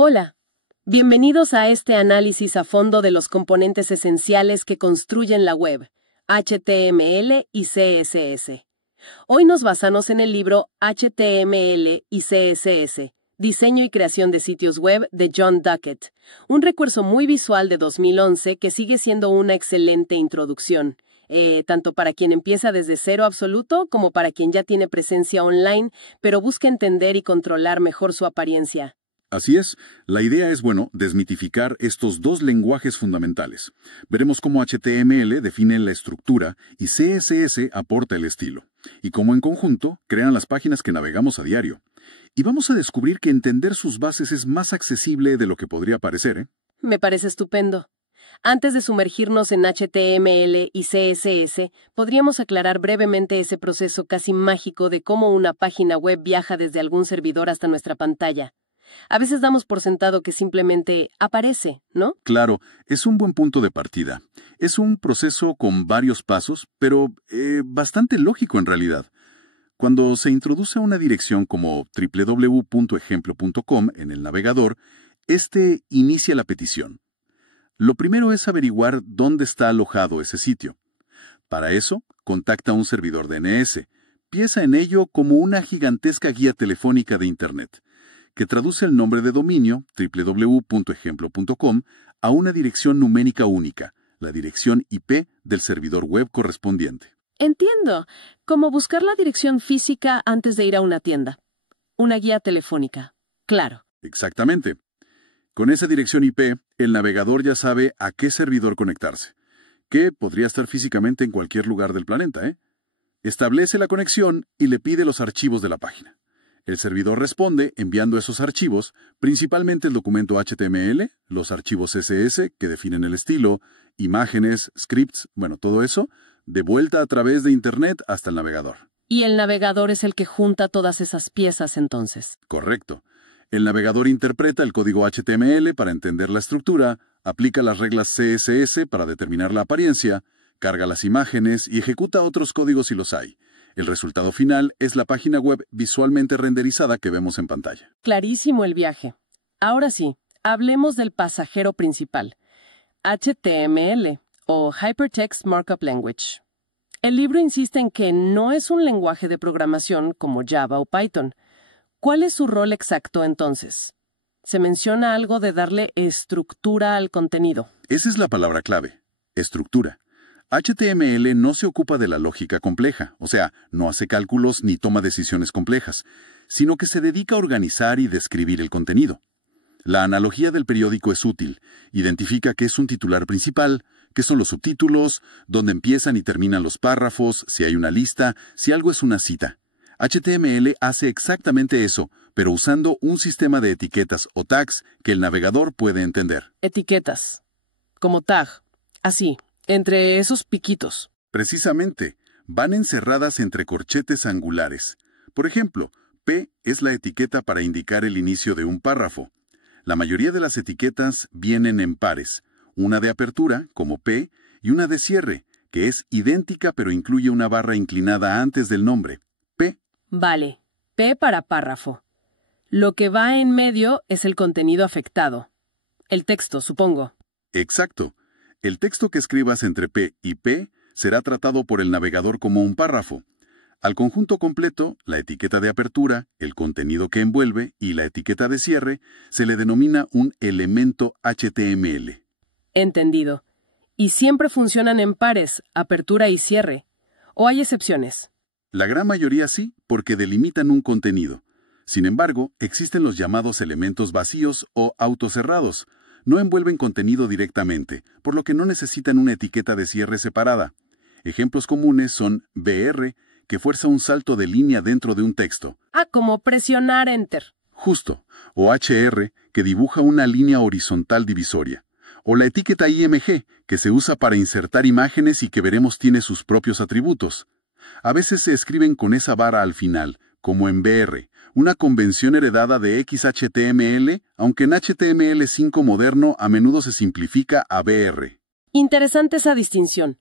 Hola, bienvenidos a este análisis a fondo de los componentes esenciales que construyen la web, HTML y CSS. Hoy nos basamos en el libro HTML y CSS, Diseño y creación de sitios web de John Duckett, un recurso muy visual de 2011 que sigue siendo una excelente introducción, tanto para quien empieza desde cero absoluto como para quien ya tiene presencia online, pero busca entender y controlar mejor su apariencia. Así es, la idea es, desmitificar estos dos lenguajes fundamentales. Veremos cómo HTML define la estructura y CSS aporta el estilo, y cómo en conjunto crean las páginas que navegamos a diario. Y vamos a descubrir que entender sus bases es más accesible de lo que podría parecer, ¿eh? Me parece estupendo. Antes de sumergirnos en HTML y CSS, podríamos aclarar brevemente ese proceso casi mágico de cómo una página web viaja desde algún servidor hasta nuestra pantalla. A veces damos por sentado que simplemente aparece, ¿no? Claro, es un buen punto de partida. Es un proceso con varios pasos, pero bastante lógico en realidad. Cuando se introduce una dirección como www.ejemplo.com en el navegador, este inicia la petición. Lo primero es averiguar dónde está alojado ese sitio. Para eso, contacta a un servidor DNS. Piensa en ello como una gigantesca guía telefónica de Internet, que traduce el nombre de dominio, www.ejemplo.com, a una dirección numérica única, la dirección IP del servidor web correspondiente. Entiendo. Como buscar la dirección física antes de ir a una tienda. Una guía telefónica. Claro. Exactamente. Con esa dirección IP, el navegador ya sabe a qué servidor conectarse, que podría estar físicamente en cualquier lugar del planeta, ¿eh? Establece la conexión y le pide los archivos de la página. El servidor responde enviando esos archivos, principalmente el documento HTML, los archivos CSS que definen el estilo, imágenes, scripts, todo eso, de vuelta a través de Internet hasta el navegador. Y el navegador es el que junta todas esas piezas entonces. Correcto. El navegador interpreta el código HTML para entender la estructura, aplica las reglas CSS para determinar la apariencia, carga las imágenes y ejecuta otros códigos si los hay. El resultado final es la página web visualmente renderizada que vemos en pantalla. Clarísimo el viaje. Ahora sí, hablemos del pasajero principal, HTML, o Hypertext Markup Language. El libro insiste en que no es un lenguaje de programación como Java o Python. ¿Cuál es su rol exacto entonces? Se menciona algo de darle estructura al contenido. Esa es la palabra clave, estructura. HTML no se ocupa de la lógica compleja, o sea, no hace cálculos ni toma decisiones complejas, sino que se dedica a organizar y describir el contenido. La analogía del periódico es útil. Identifica qué es un titular principal, qué son los subtítulos, dónde empiezan y terminan los párrafos, si hay una lista, si algo es una cita. HTML hace exactamente eso, pero usando un sistema de etiquetas o tags que el navegador puede entender. Etiquetas. Como tag. Así. Entre esos piquitos. Precisamente, van encerradas entre corchetes angulares. Por ejemplo, P es la etiqueta para indicar el inicio de un párrafo. La mayoría de las etiquetas vienen en pares, una de apertura, como P, y una de cierre, que es idéntica pero incluye una barra inclinada antes del nombre, P. Vale, P para párrafo. Lo que va en medio es el contenido afectado. El texto, supongo. Exacto. El texto que escribas entre P y P será tratado por el navegador como un párrafo. Al conjunto completo, la etiqueta de apertura, el contenido que envuelve y la etiqueta de cierre se le denomina un elemento HTML. Entendido. ¿Y siempre funcionan en pares, apertura y cierre? ¿O hay excepciones? La gran mayoría sí, porque delimitan un contenido. Sin embargo, existen los llamados elementos vacíos o autocerrados. No envuelven contenido directamente, por lo que no necesitan una etiqueta de cierre separada. Ejemplos comunes son BR, que fuerza un salto de línea dentro de un texto. Como presionar Enter. Justo. O HR, que dibuja una línea horizontal divisoria. O la etiqueta IMG, que se usa para insertar imágenes y que veremos tiene sus propios atributos. A veces se escriben con esa barra al final, como en BR, una convención heredada de XHTML, aunque en HTML5 moderno a menudo se simplifica a BR. Interesante esa distinción.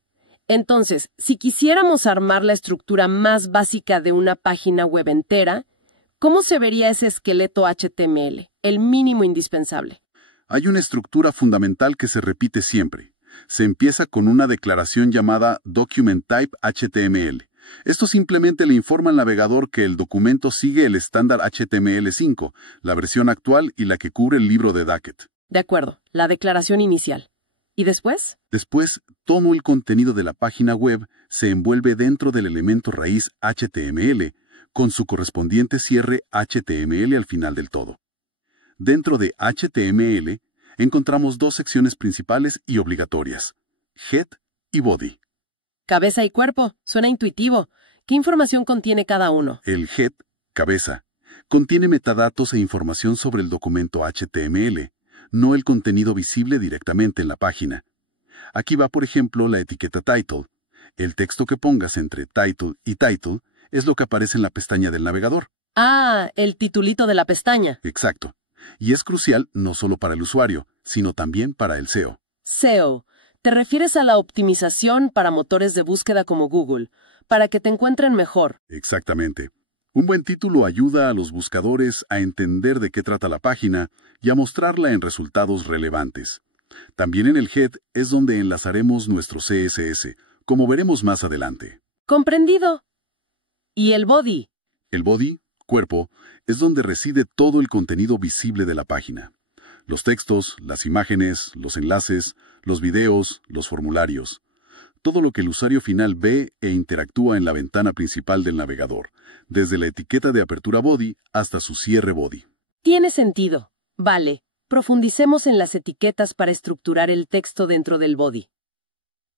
Entonces, si quisiéramos armar la estructura más básica de una página web entera, ¿Cómo se vería ese esqueleto HTML, el mínimo indispensable? Hay una estructura fundamental que se repite siempre. Se empieza con una declaración llamada Document Type HTML. Esto simplemente le informa al navegador que el documento sigue el estándar HTML5, la versión actual y la que cubre el libro de Duckett. De acuerdo, la declaración inicial. ¿Y después? Después, todo el contenido de la página web se envuelve dentro del elemento raíz HTML, con su correspondiente cierre HTML al final del todo. Dentro de HTML, encontramos dos secciones principales y obligatorias, Head y Body. Cabeza y cuerpo, suena intuitivo. ¿Qué información contiene cada uno? El Head, cabeza, contiene metadatos e información sobre el documento HTML, no el contenido visible directamente en la página. Aquí va, por ejemplo, la etiqueta Title. El texto que pongas entre Title y Title es lo que aparece en la pestaña del navegador. Ah, el titulito de la pestaña. Exacto. Y es crucial no solo para el usuario, sino también para el SEO. SEO. ¿Te refieres a la optimización para motores de búsqueda como Google, para que te encuentren mejor? Exactamente. Un buen título ayuda a los buscadores a entender de qué trata la página y a mostrarla en resultados relevantes. También en el Head es donde enlazaremos nuestro CSS, como veremos más adelante. Comprendido. ¿Y el body? El body, cuerpo, es donde reside todo el contenido visible de la página. Los textos, las imágenes, los enlaces, los videos, los formularios. Todo lo que el usuario final ve e interactúa en la ventana principal del navegador, desde la etiqueta de apertura body hasta su cierre body. Tiene sentido. Vale, profundicemos en las etiquetas para estructurar el texto dentro del body.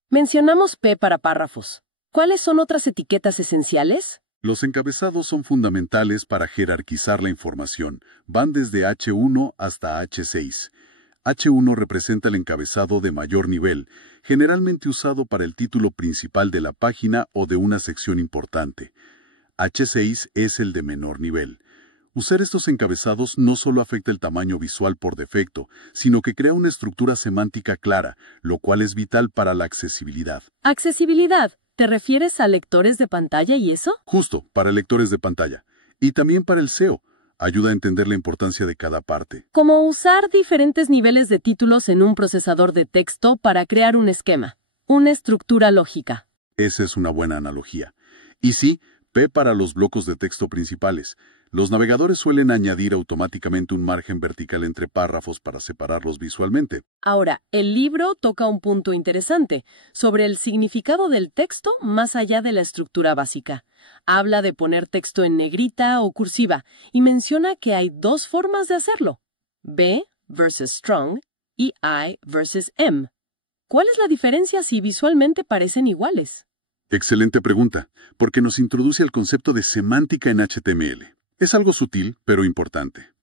Mencionamos P para párrafos. ¿Cuáles son otras etiquetas esenciales? Los encabezados son fundamentales para jerarquizar la información. Van desde H1 hasta H6. H1 representa el encabezado de mayor nivel, generalmente usado para el título principal de la página o de una sección importante. H6 es el de menor nivel. Usar estos encabezados no solo afecta el tamaño visual por defecto, sino que crea una estructura semántica clara, lo cual es vital para la accesibilidad. Accesibilidad. ¿Te refieres a lectores de pantalla y eso? Justo, para lectores de pantalla. Y también para el SEO. Ayuda a entender la importancia de cada parte. Como usar diferentes niveles de títulos en un procesador de texto para crear un esquema, una estructura lógica. Esa es una buena analogía. Y sí, P para los blocos de texto principales. Los navegadores suelen añadir automáticamente un margen vertical entre párrafos para separarlos visualmente. Ahora, el libro toca un punto interesante sobre el significado del texto más allá de la estructura básica. Habla de poner texto en negrita o cursiva y menciona que hay dos formas de hacerlo: B versus strong y I versus M. ¿Cuál es la diferencia si visualmente parecen iguales? Excelente pregunta, porque nos introduce el concepto de semántica en HTML. Es algo sutil, pero importante.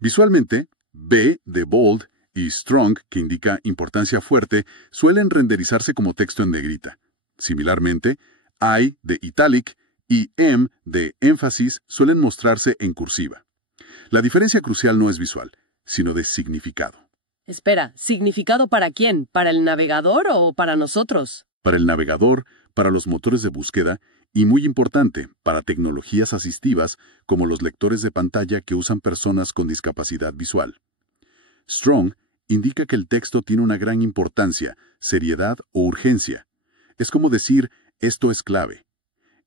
Visualmente, B de bold y strong, que indica importancia fuerte, suelen renderizarse como texto en negrita. Similarmente, I de italic y M de énfasis suelen mostrarse en cursiva. La diferencia crucial no es visual, sino de significado. Espera, ¿significado para quién? ¿Para el navegador o para nosotros? Para el navegador, para los motores de búsqueda y, muy importante, para tecnologías asistivas como los lectores de pantalla que usan personas con discapacidad visual. Strong indica que el texto tiene una gran importancia, seriedad o urgencia. Es como decir, esto es clave.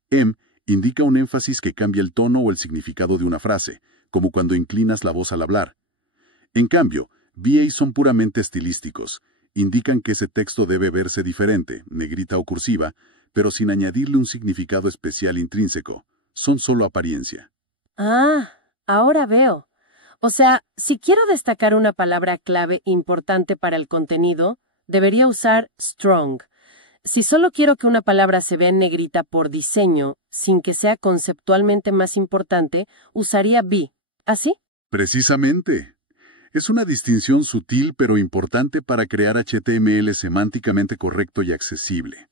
M indica un énfasis que cambia el tono o el significado de una frase, como cuando inclinas la voz al hablar. En cambio, VA son puramente estilísticos. Indican que ese texto debe verse diferente, negrita o cursiva, pero sin añadirle un significado especial intrínseco. Son solo apariencia. Ah, ahora veo. O sea, si quiero destacar una palabra clave importante para el contenido, debería usar strong. Si solo quiero que una palabra se vea en negrita por diseño, sin que sea conceptualmente más importante, usaría be. ¿Así? Precisamente. Es una distinción sutil pero importante para crear HTML semánticamente correcto y accesible.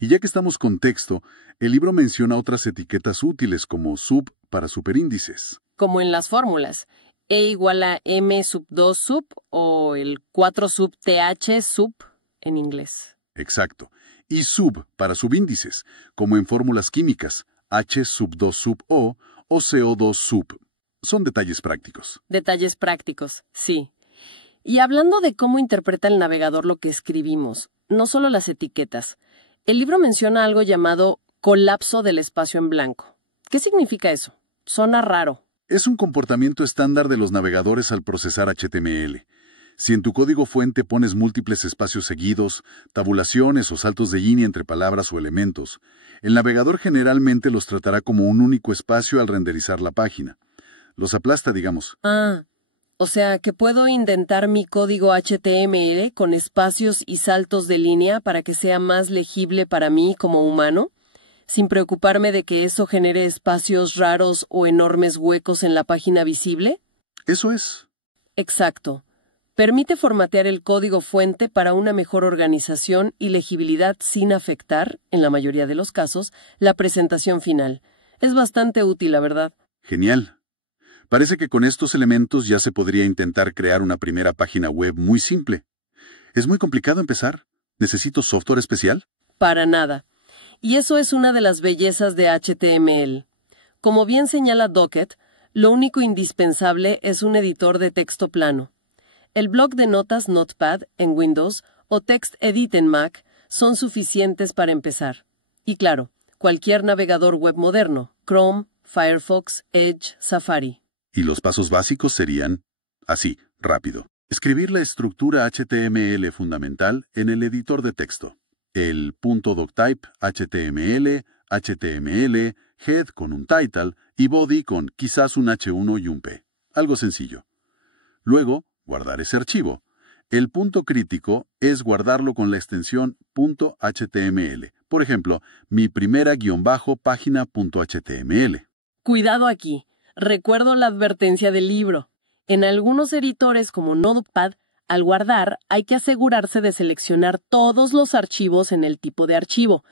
Y ya que estamos con texto, el libro menciona otras etiquetas útiles como sub para superíndices. Como en las fórmulas. E igual a M sub 2 sub o el 4 sub TH sub en inglés. Exacto. Y sub para subíndices, como en fórmulas químicas, H sub 2 sub O o CO2 sub. Son detalles prácticos. Detalles prácticos, sí. Y hablando de cómo interpreta el navegador lo que escribimos, no solo las etiquetas, el libro menciona algo llamado colapso del espacio en blanco. ¿Qué significa eso? Suena raro. Es un comportamiento estándar de los navegadores al procesar HTML. Si en tu código fuente pones múltiples espacios seguidos, tabulaciones o saltos de línea entre palabras o elementos, el navegador generalmente los tratará como un único espacio al renderizar la página. Los aplasta, digamos. O sea, que puedo indentar mi código HTML con espacios y saltos de línea para que sea más legible para mí como humano, sin preocuparme de que eso genere espacios raros o enormes huecos en la página visible. Eso es. Exacto. Permite formatear el código fuente para una mejor organización y legibilidad sin afectar, en la mayoría de los casos, la presentación final. Es bastante útil, la verdad. Genial. Parece que con estos elementos ya se podría intentar crear una primera página web muy simple. ¿Es muy complicado empezar? ¿Necesito software especial? Para nada. Y eso es una de las bellezas de HTML. Como bien señala Docket, lo único indispensable es un editor de texto plano. El bloc de notas Notepad en Windows o TextEdit en Mac son suficientes para empezar. Y claro, cualquier navegador web moderno, Chrome, Firefox, Edge, Safari. Y los pasos básicos serían, así, rápido. Escribir la estructura HTML fundamental en el editor de texto. El .doctype HTML, HTML, head con un title y body con quizás un H1 y un P. Algo sencillo. Luego, guardar ese archivo. El punto crítico es guardarlo con la extensión .html. Por ejemplo, mi primera _página.html. Cuidado aquí. Recuerdo la advertencia del libro. En algunos editores como Notepad, al guardar hay que asegurarse de seleccionar todos los archivos en el tipo de archivo,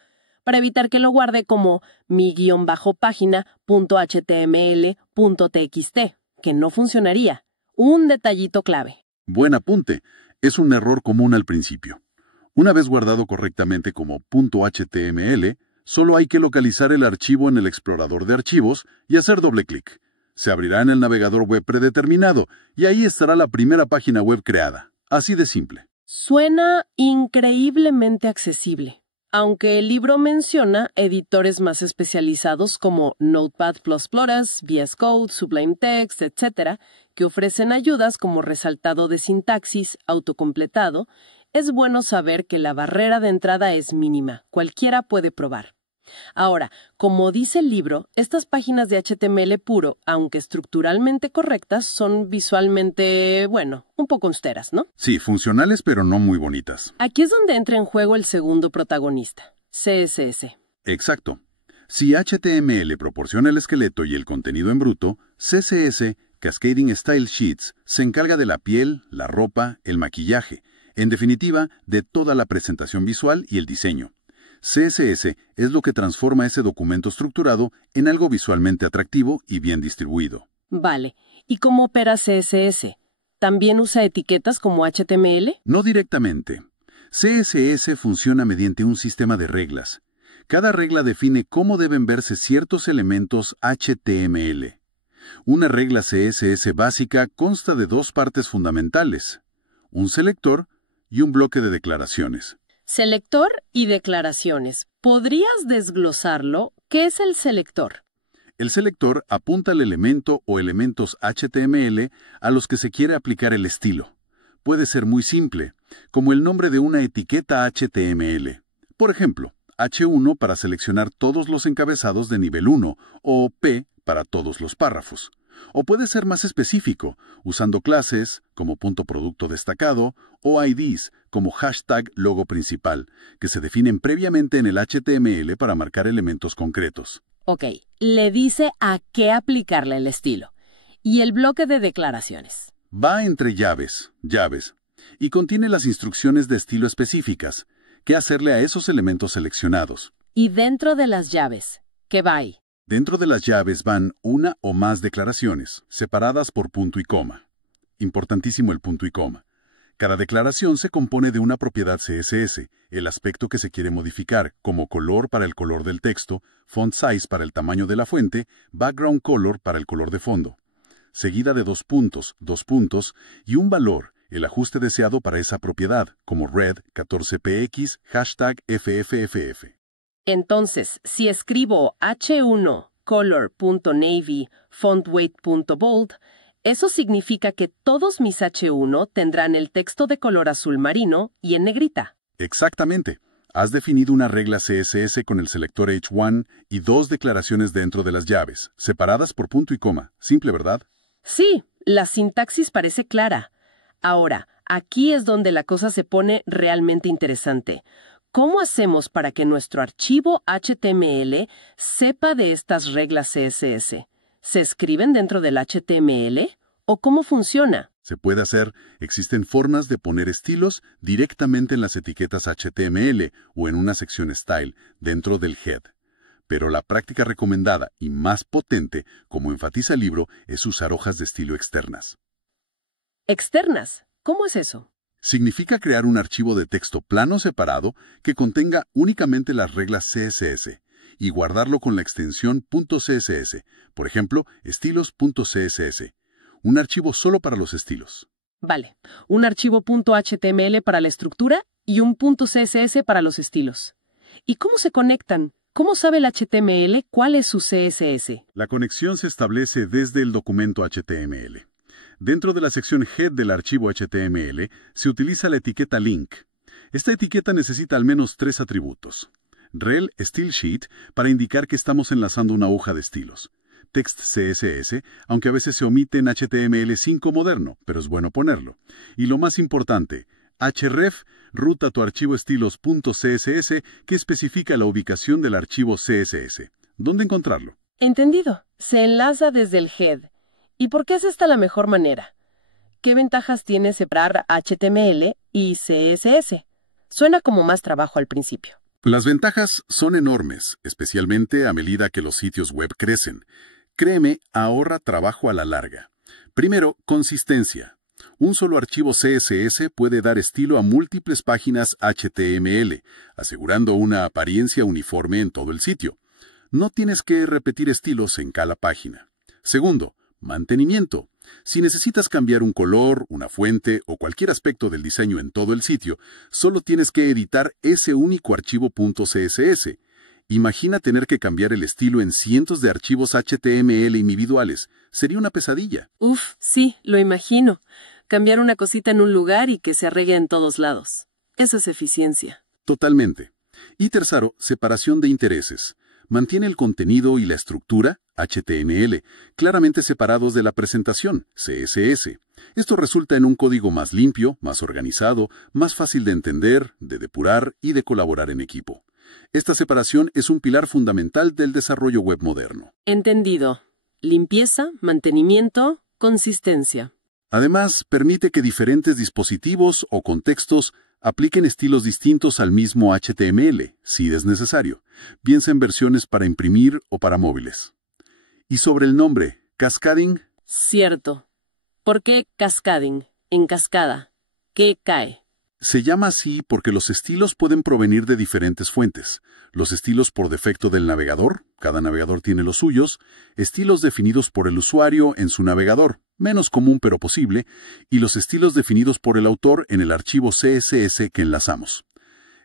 para evitar que lo guarde como mi _página.html.txt, que no funcionaría. Un detallito clave. Buen apunte. Es un error común al principio. Una vez guardado correctamente como .html, solo hay que localizar el archivo en el explorador de archivos y hacer doble clic. Se abrirá en el navegador web predeterminado y ahí estará la primera página web creada. Así de simple. Suena increíblemente accesible, aunque el libro menciona editores más especializados como Notepad++, VS Code, Sublime Text, etc., que ofrecen ayudas como resaltado de sintaxis, autocompletado. Es bueno saber que la barrera de entrada es mínima, cualquiera puede probar. Ahora, como dice el libro, estas páginas de HTML puro, aunque estructuralmente correctas, son visualmente, un poco austeras, ¿no? Sí, funcionales pero no muy bonitas. Aquí es donde entra en juego el segundo protagonista, CSS. Exacto. Si HTML proporciona el esqueleto y el contenido en bruto, CSS, Cascading Style Sheets, se encarga de la piel, la ropa, el maquillaje, en definitiva, de toda la presentación visual y el diseño. CSS es lo que transforma ese documento estructurado en algo visualmente atractivo y bien distribuido. Vale. ¿Y cómo opera CSS? ¿También usa etiquetas como HTML? No directamente. CSS funciona mediante un sistema de reglas. Cada regla define cómo deben verse ciertos elementos HTML. Una regla CSS básica consta de dos partes fundamentales: un selector y un bloque de declaraciones. Selector y declaraciones. ¿Podrías desglosarlo? ¿Qué es el selector? El selector apunta al elemento o elementos HTML a los que se quiere aplicar el estilo. Puede ser muy simple, como el nombre de una etiqueta HTML. Por ejemplo, H1 para seleccionar todos los encabezados de nivel 1 o P para todos los párrafos. O puede ser más específico, usando clases como punto producto destacado o IDs como hashtag logo principal, que se definen previamente en el HTML para marcar elementos concretos. Ok, le dice a qué aplicarle el estilo. ¿Y el bloque de declaraciones? Va entre llaves, y contiene las instrucciones de estilo específicas, qué hacerle a esos elementos seleccionados. Y dentro de las llaves, ¿qué va ahí? Dentro de las llaves van una o más declaraciones, separadas por punto y coma. Importantísimo el punto y coma, Cada declaración se compone de una propiedad CSS, el aspecto que se quiere modificar, como color para el color del texto, font size para el tamaño de la fuente, background color para el color de fondo, seguida de dos puntos, y un valor, el ajuste deseado para esa propiedad, como red 14px #FFFF. Entonces, si escribo h1 color.navy fontweight.bold, eso significa que todos mis H1 tendrán el texto de color azul marino y en negrita. Exactamente. Has definido una regla CSS con el selector H1 y dos declaraciones dentro de las llaves, separadas por punto y coma. Simple, ¿verdad? Sí, la sintaxis parece clara. Ahora, aquí es donde la cosa se pone realmente interesante. ¿Cómo hacemos para que nuestro archivo HTML sepa de estas reglas CSS? ¿Se escriben dentro del HTML? ¿O cómo funciona? Se puede hacer. Existen formas de poner estilos directamente en las etiquetas HTML o en una sección Style dentro del head. Pero la práctica recomendada y más potente, como enfatiza el libro, es usar hojas de estilo externas. ¿Externas? ¿Cómo es eso? Significa crear un archivo de texto plano separado que contenga únicamente las reglas CSS y guardarlo con la extensión .css, por ejemplo, estilos.css, un archivo solo para los estilos. Vale, un archivo .html para la estructura y un .css para los estilos. ¿Y cómo se conectan? ¿Cómo sabe el HTML cuál es su CSS? La conexión se establece desde el documento HTML. Dentro de la sección head del archivo HTML se utiliza la etiqueta link. Esta etiqueta necesita al menos tres atributos. Rel Style Sheet para indicar que estamos enlazando una hoja de estilos. Text CSS, aunque a veces se omite en HTML5 moderno, pero es bueno ponerlo. Y lo más importante, href ruta tu archivo estilos.css que especifica la ubicación del archivo CSS. ¿Dónde encontrarlo? Entendido. Se enlaza desde el head. ¿Y por qué es esta la mejor manera? ¿Qué ventajas tiene separar HTML y CSS? Suena como más trabajo al principio. Las ventajas son enormes, especialmente a medida que los sitios web crecen. Créeme, ahorra trabajo a la larga. Primero, consistencia. Un solo archivo CSS puede dar estilo a múltiples páginas HTML, asegurando una apariencia uniforme en todo el sitio. No tienes que repetir estilos en cada página. Segundo, mantenimiento. Si necesitas cambiar un color, una fuente o cualquier aspecto del diseño en todo el sitio, solo tienes que editar ese único archivo .css. Imagina tener que cambiar el estilo en cientos de archivos HTML individuales. Sería una pesadilla. Uf, sí, lo imagino. Cambiar una cosita en un lugar y que se arregle en todos lados. Eso es eficiencia. Totalmente. Y tercero, separación de intereses. Mantiene el contenido y la estructura, HTML, claramente separados de la presentación, CSS. Esto resulta en un código más limpio, más organizado, más fácil de entender, de depurar y de colaborar en equipo. Esta separación es un pilar fundamental del desarrollo web moderno. Entendido. Limpieza, mantenimiento, consistencia. Además, permite que diferentes dispositivos o contextos apliquen estilos distintos al mismo HTML, si es necesario, bien sea en versiones para imprimir o para móviles. Y sobre el nombre, cascading. Cierto. ¿Por qué cascading? En cascada. ¿Qué cae? Se llama así porque los estilos pueden provenir de diferentes fuentes. Los estilos por defecto del navegador, cada navegador tiene los suyos, estilos definidos por el usuario en su navegador, menos común pero posible, y los estilos definidos por el autor en el archivo CSS que enlazamos.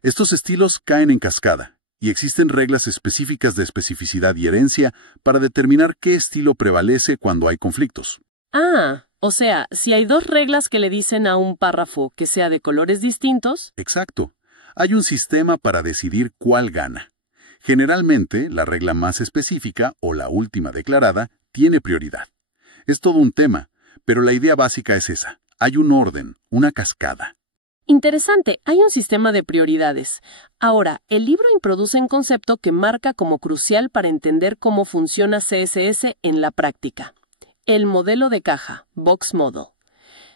Estos estilos caen en cascada, y existen reglas específicas de especificidad y herencia para determinar qué estilo prevalece cuando hay conflictos. Ah, o sea, si hay dos reglas que le dicen a un párrafo que sea de colores distintos. Exacto. Hay un sistema para decidir cuál gana. Generalmente, la regla más específica o la última declarada tiene prioridad. Es todo un tema, pero la idea básica es esa. Hay un orden, una cascada. Interesante, hay un sistema de prioridades. Ahora, el libro introduce un concepto que marca como crucial para entender cómo funciona CSS en la práctica. El modelo de caja, Box Model.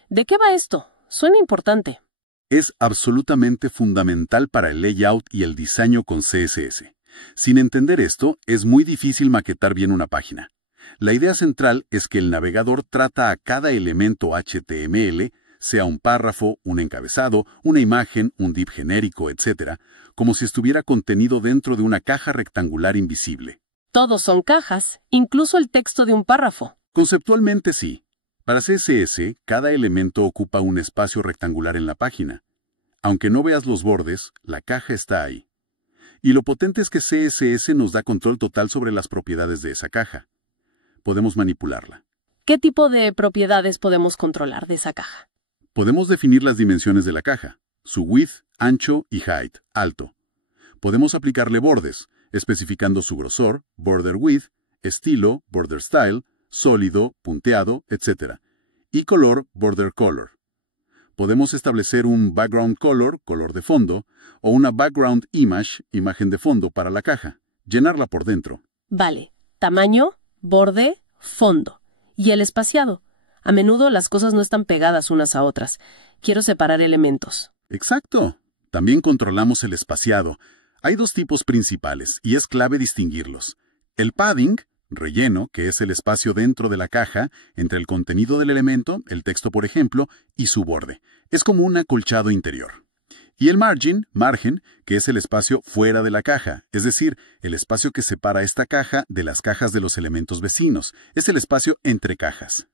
¿De qué va esto? Suena importante. Es absolutamente fundamental para el layout y el diseño con CSS. Sin entender esto, es muy difícil maquetar bien una página. La idea central es que el navegador trata a cada elemento HTML sea un párrafo, un encabezado, una imagen, un div genérico, etc., como si estuviera contenido dentro de una caja rectangular invisible. Todos son cajas, incluso el texto de un párrafo. Conceptualmente sí. Para CSS, cada elemento ocupa un espacio rectangular en la página. Aunque no veas los bordes, la caja está ahí. Y lo potente es que CSS nos da control total sobre las propiedades de esa caja. Podemos manipularla. ¿Qué tipo de propiedades podemos controlar de esa caja? Podemos definir las dimensiones de la caja, su width, ancho y height, alto. Podemos aplicarle bordes, especificando su grosor, border width, estilo, border style, sólido, punteado, etc. Y color, border color. Podemos establecer un background color, color de fondo, o una background image, imagen de fondo para la caja. Llenarla por dentro. Vale. Tamaño, borde, fondo. Y el espaciado. A menudo las cosas no están pegadas unas a otras. Quiero separar elementos. Exacto. También controlamos el espaciado. Hay dos tipos principales, y es clave distinguirlos. El padding, relleno, que es el espacio dentro de la caja, entre el contenido del elemento, el texto por ejemplo, y su borde. Es como un acolchado interior. Y el margin, margen, que es el espacio fuera de la caja, es decir, el espacio que separa esta caja de las cajas de los elementos vecinos. Es el espacio entre cajas.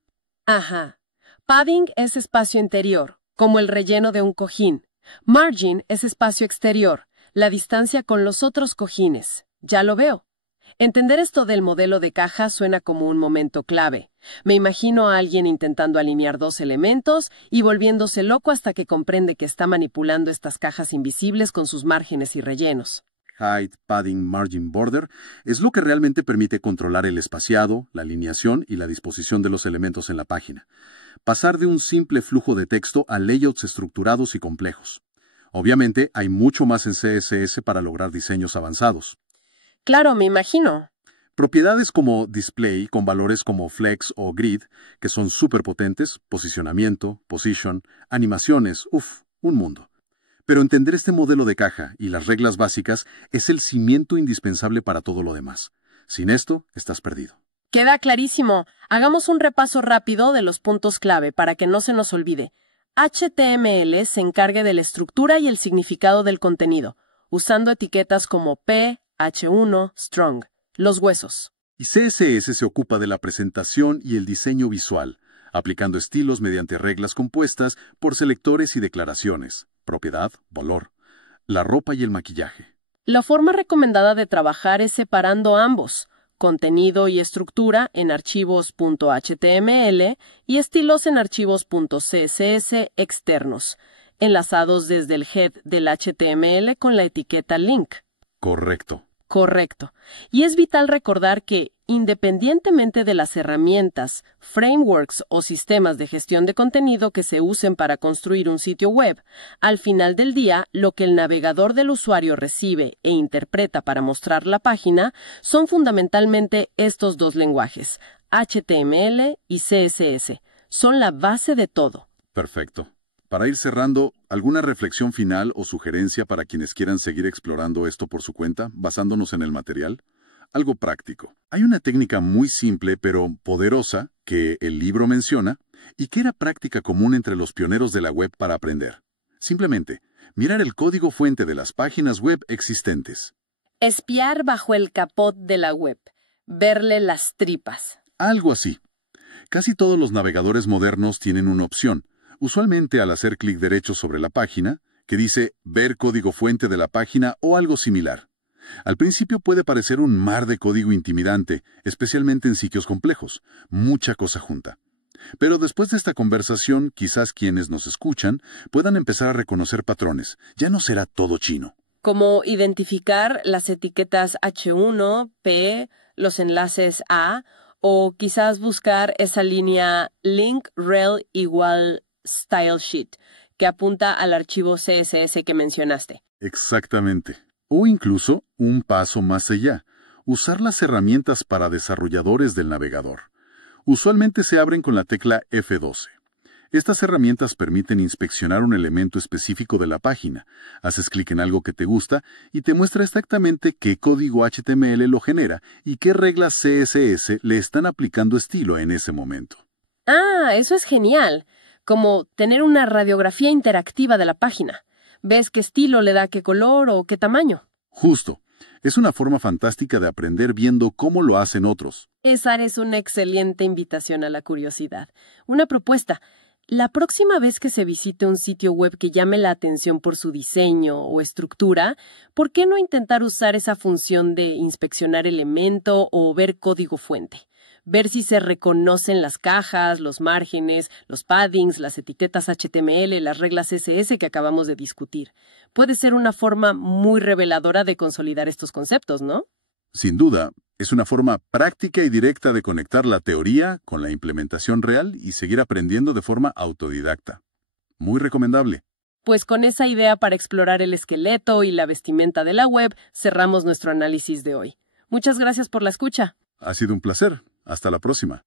Ajá. Padding es espacio interior, como el relleno de un cojín. Margin es espacio exterior, la distancia con los otros cojines. Ya lo veo. Entender esto del modelo de caja suena como un momento clave. Me imagino a alguien intentando alinear dos elementos y volviéndose loco hasta que comprende que está manipulando estas cajas invisibles con sus márgenes y rellenos. Height, padding, margin, border es lo que realmente permite controlar el espaciado, la alineación y la disposición de los elementos en la página. Pasar de un simple flujo de texto a layouts estructurados y complejos. Obviamente, hay mucho más en CSS para lograr diseños avanzados. Claro, me imagino. Propiedades como display con valores como flex o grid, que son súper potentes, posicionamiento, position, animaciones, un mundo. Pero entender este modelo de caja y las reglas básicas es el cimiento indispensable para todo lo demás. Sin esto, estás perdido. Queda clarísimo. Hagamos un repaso rápido de los puntos clave para que no se nos olvide. HTML se encarga de la estructura y el significado del contenido, usando etiquetas como P, H1, strong, los huesos. Y CSS se ocupa de la presentación y el diseño visual, aplicando estilos mediante reglas compuestas por selectores y declaraciones, propiedad, valor, la ropa y el maquillaje. La forma recomendada de trabajar es separando ambos, contenido y estructura en archivos .html y estilos en archivos .css externos, enlazados desde el head del HTML con la etiqueta link. Correcto. Correcto. Y es vital recordar que, independientemente de las herramientas, frameworks o sistemas de gestión de contenido que se usen para construir un sitio web, al final del día, lo que el navegador del usuario recibe e interpreta para mostrar la página son fundamentalmente estos dos lenguajes, HTML y CSS. Son la base de todo. Perfecto. Para ir cerrando, ¿alguna reflexión final o sugerencia para quienes quieran seguir explorando esto por su cuenta, basándonos en el material? Algo práctico. Hay una técnica muy simple pero poderosa que el libro menciona y que era práctica común entre los pioneros de la web para aprender. Simplemente, mirar el código fuente de las páginas web existentes. Espiar bajo el capot de la web. Verle las tripas. Algo así. Casi todos los navegadores modernos tienen una opción, usualmente al hacer clic derecho sobre la página, que dice «Ver código fuente de la página» o algo similar. Al principio puede parecer un mar de código intimidante, especialmente en sitios complejos, mucha cosa junta. Pero después de esta conversación, quizás quienes nos escuchan puedan empezar a reconocer patrones. Ya no será todo chino. Como identificar las etiquetas H1, P, los enlaces A, o quizás buscar esa línea link rel igual style sheet, que apunta al archivo CSS que mencionaste. Exactamente. O incluso, un paso más allá, usar las herramientas para desarrolladores del navegador. Usualmente se abren con la tecla F12. Estas herramientas permiten inspeccionar un elemento específico de la página. Haces clic en algo que te gusta y te muestra exactamente qué código HTML lo genera y qué reglas CSS le están aplicando estilo en ese momento. Ah, eso es genial. como tener una radiografía interactiva de la página. Ves qué estilo le da qué color o qué tamaño. Justo. Es una forma fantástica de aprender viendo cómo lo hacen otros. Esa es una excelente invitación a la curiosidad. Una propuesta. La próxima vez que se visite un sitio web que llame la atención por su diseño o estructura, ¿por qué no intentar usar esa función de inspeccionar elemento o ver código fuente? Ver si se reconocen las cajas, los márgenes, los paddings, las etiquetas HTML, las reglas CSS que acabamos de discutir. Puede ser una forma muy reveladora de consolidar estos conceptos, ¿no? Sin duda, es una forma práctica y directa de conectar la teoría con la implementación real y seguir aprendiendo de forma autodidacta. Muy recomendable. Pues con esa idea para explorar el esqueleto y la vestimenta de la web, cerramos nuestro análisis de hoy. Muchas gracias por la escucha. Ha sido un placer. Hasta la próxima.